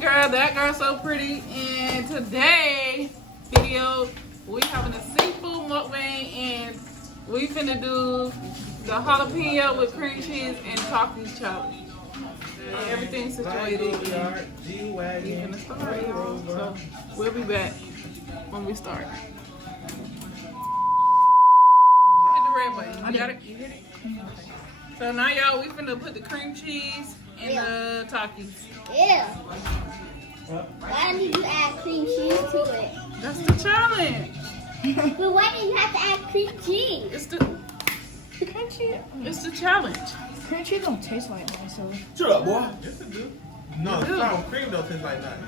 your girl, that girl so pretty, and today video we having a seafood mukbang and we finna do the jalapeno with cream cheese and taco challenge. And everything's situated. We finna start, y'all. So we'll be back when we start. Hit the red button. You got it? You hit it? So now y'all, we finna put the cream cheese and the Takis. Yeah. Why did you add cream cheese to it? That's the challenge. But why did you have to add cream cheese? It's the Cream cheese? it's the challenge. Cream cheese don't taste like that, so. Shut up, boy. Yes, it do. No, It do. sour cream don't taste like nothing.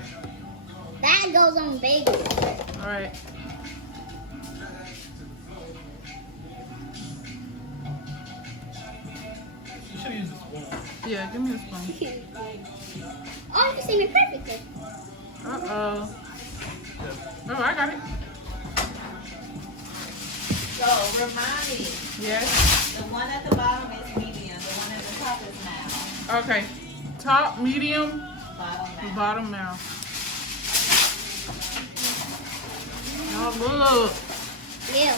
That goes on bagels. All right. You should use this one. Yeah, give me a spoon. Oh, you see me perfectly. Oh, I got it. So, remind me, Yes. the one at the bottom is medium, the one at the top is mild. Okay. Top, medium, Bottom mild. bottom now. Oh, look. Yeah.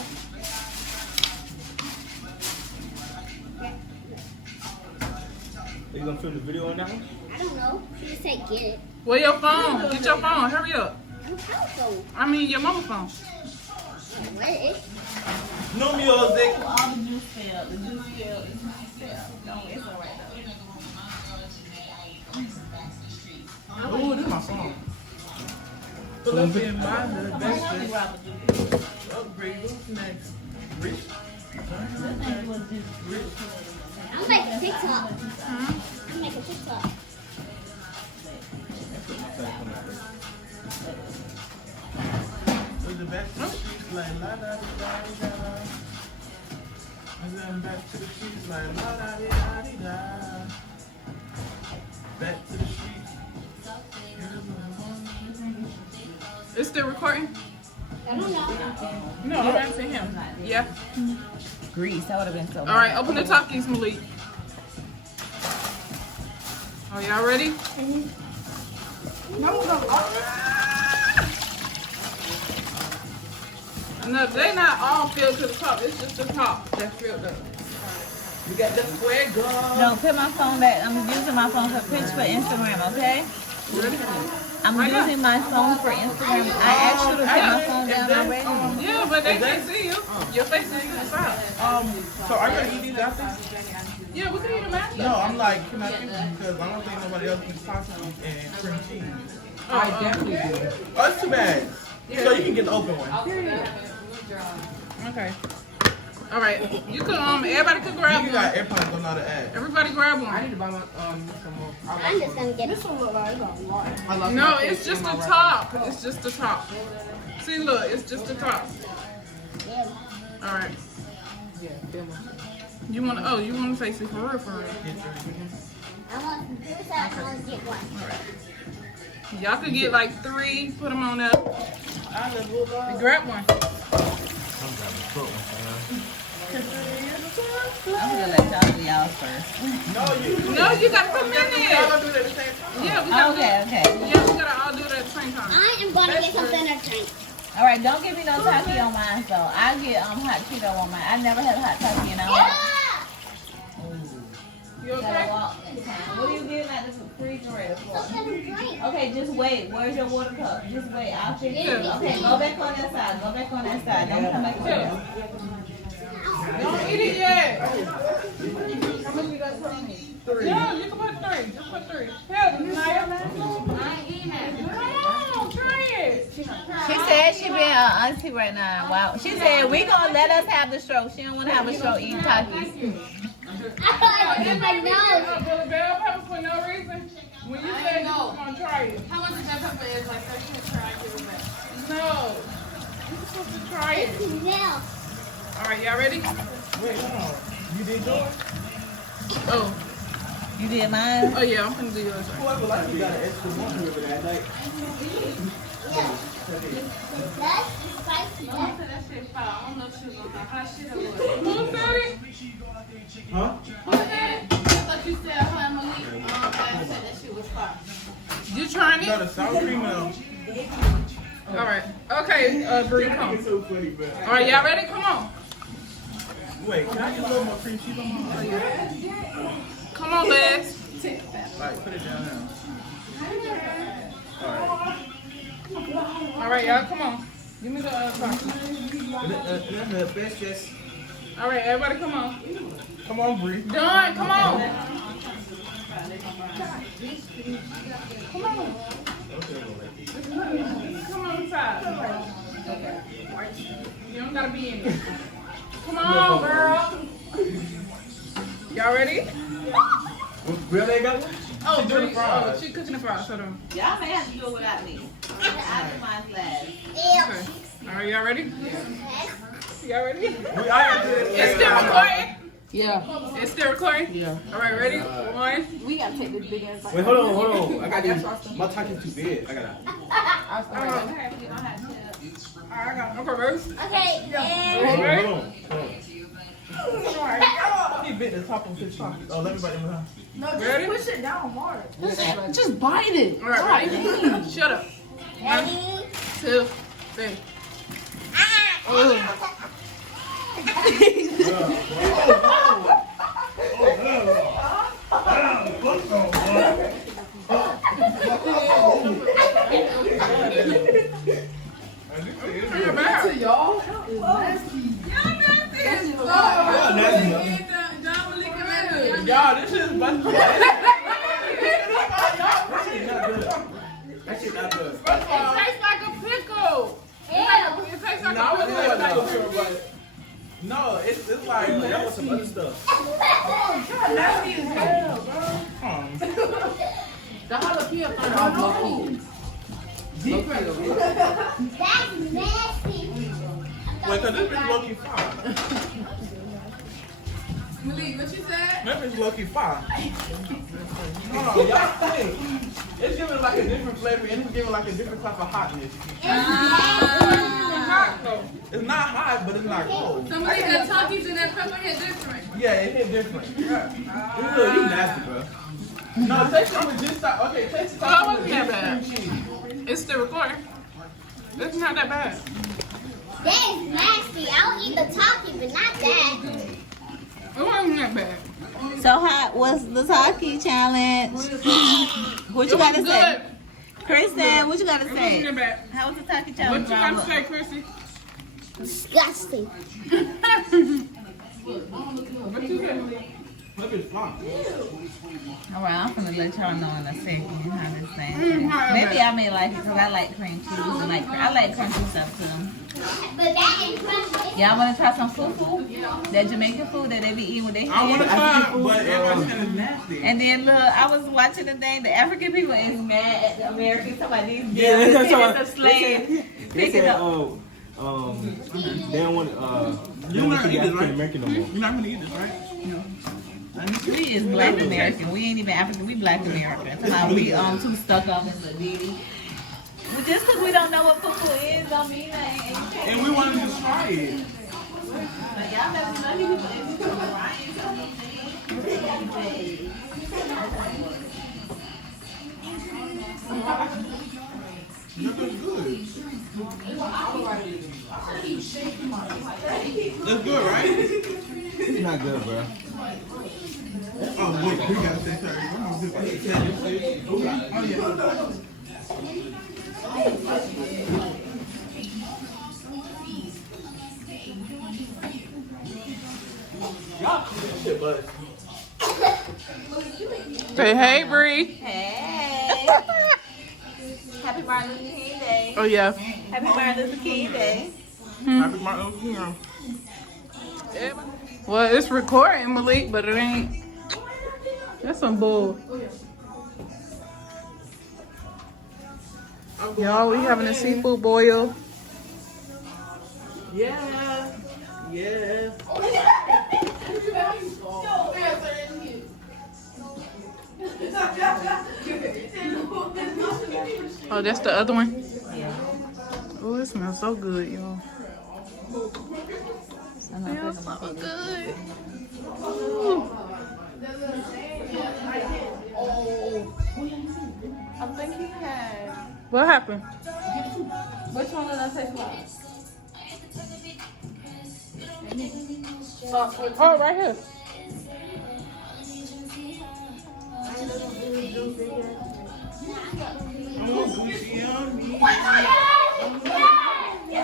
Are you gonna film the video on that one? I don't know. She just said get it. Where your phone? Get your phone. Hurry up. I'm powerful. I mean, your mama phone. What is? No music. All the juice fell, the juice fell, the juice fell. No, it's alright though. Oh, this is my song. Pull up in my hood. Upgrade. What's next? Rich. I'm making TikTok. I'm making TikTok. We're back to the streets like la da di da di da. And then back to the streets like la da di da di da. Back to the streets. It's still recording? I don't know. No, I'm asking him. Yeah. Grease, that would have been so All right, open the Takis, Malik. Are y'all ready? No, they not all filled to the top. It's just the top that's filled up. We got the square gun. No, put my phone back. I'm using my phone for pictures for Instagram, okay? I'm using my phone for Instagram. I asked you to put my phone down already. Yeah, but they can't see you. Your face is in the side. So are you gonna eat these after? Yeah, we can eat them after. No, I'm like, can I eat them? Because I don't think nobody else can tacos and cream cheese. I definitely do. Oh, it's too bad. So you can get the open one. Okay. All right. You could everybody could grab You got one. airplanes don't know how to add. Everybody grab one. I need to buy my some more. I'm just gonna get it. This one look like it's a lot. No, it's just the top. It's just the top. See, look, it's just the top. Yeah. All right. Yeah, them ones. You want to? Oh, you want to face it for real, for real? I want this side. I want to get one. Y'all could get like 3. Put them on up. Grab one. I'm gonna let y'all do y'all first. No, you gotta put them in there. Y'all gonna do that at the same time? Yeah, we gotta. Okay. Yeah, we gotta all do that at the same time. I am gonna get something to drink. All right, don't give me no Taki on mine, though. I get hot Cheeto on mine. I never had hot Taki, you know. You Gotta okay? walk in time. What are you getting at the refrigerator for? Something to drink. Okay, just wait. Where's your water cup? Just wait. I'll fix it. Yeah. Okay, go back on that side. Go back on that side. Don't come back here. Don't eat it yet. How much you got for me? 3. Yeah, you can put 3. Just put 3. Hell, Naya. I ain't eating it. Come on, try it. She said she been auntie right now. Wow. She said we gonna let us have the stroke. She don't want to have a stroke eating Takis. I in my nose. The bell pepper for no reason. When you said you was gonna try it. How much is that pepper is? Like 13 to try to give it back. No. You're supposed to try it. Yeah. All right, y'all ready? Wait, hold on. You did yours? Oh. You did mine? Oh yeah, I'm gonna do yours. Whoever likes you got an extra one whoever that night. Yeah. That's spicy. Don't say that shit foul. I don't know if she was gonna know how shit it was. Who said it? Huh? Who said it? I thought you said her and Malik said that shit was foul. You You trying You got it? a sour cream now. All right. Okay, Bree, come on. It's so funny, man. All right, y'all ready? Come on. Wait, can I get a little more cream cheese on mine? Come on, Liz. Alright, put it down now. Alright. All right, y'all, come on. Give me the coffee. The best just. All right, everybody, come on. Come on, Bree. Done. Come on. Come on. Come on inside. You don't gotta be in there. Come on, girl. Y'all ready? Really ain't got one? Oh, She doing Bree. the fries. Oh, she cooking the fries. Hold on. Y'all may have to do it without me. I do mine last. Okay. All right, y'all ready? Y'all ready? It's still recording. Yeah. It's still recording. Yeah. All right, ready? One. We gotta take this big ass. Wait, hold on. I got these. My taco's too big. I got it. I got okay, first. Okay, and Hold on. He bit the top of his pocket. Oh, let me bite him behind. Ready? Push it down hard. Just bite it. All right, ready? Shut up. ready? 2, 3. To y'all. Y'all, this is about to be. That shit not good. It tastes like a pickle. It tastes like a pickle. No, it's like y'all want some other stuff. The jalapeno thing off low key. That's nasty. Wait, cause this bitch low-key fire. Malik, what you said? That bitch low-key fire. No, y'all think. It's giving like a different flavor and it's giving like a different type of hotness. It's not hot, but it's not cold. Some of these Kentuckies and that pepper hit different. Yeah, it hit different. You nasty, bro. No, taste it with this side. Okay, taste it Oh, with it wasn't that this bad. cream cheese. It's still recording. It's not that bad. That is nasty. I'll eat the talkie, but not that. It wasn't that bad. So how was the Taki challenge? What you It gotta was say? good. Kristen, what you gotta It wasn't say? that bad. How was the Taki What challenge? you gotta Robert? say, Chrissy? Disgusting. What you say? That bitch fire. Alright, I'm gonna let y'all know in a second how this thing Mm, not that maybe bad. I may like it because I like cream cheese and I like crunchy stuff too. But that is crunchy. Y'all wanna try some fufu? That Jamaican food that they be eating with their I want to hands? try, but everybody's saying it's nasty. And then look, I was watching the thing, the African people is mad at the Americans, somebody these Yeah, that's bills what of slaves. They Pick it said, up. they don't want, they don't want to be African American no more. You're not gonna eat this, right? We is Black American. We ain't even African. We Black American. We too stuck up in the DD. Well, just because we don't know what fufu is, don't mean that ain't. And we wanted to try it. But y'all never know these people is Ryan. That looks good. That's good, right? It's not good, bro. Oh, wait, we gotta say sorry. I'm gonna do it. Oh, yeah. Y'all cool as shit, but Say hey, Bree. Hey. Happy Martin Luther King Day. Oh, yeah. Happy Martin Luther King Day. Happy Martin Luther King. Well, it's recording, Malik, but it ain't. That's some bull. Y'all, we having a seafood boil. Yeah. Yeah. Oh, that's the other one? Oh, it smells so good, y'all. Smells so good. Ooh. I'm thinking. What happened? Which one did I say first? Oh, right here.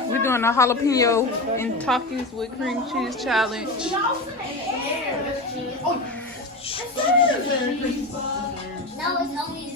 We're doing a jalapeno and Takis with cream cheese challenge. No, it's only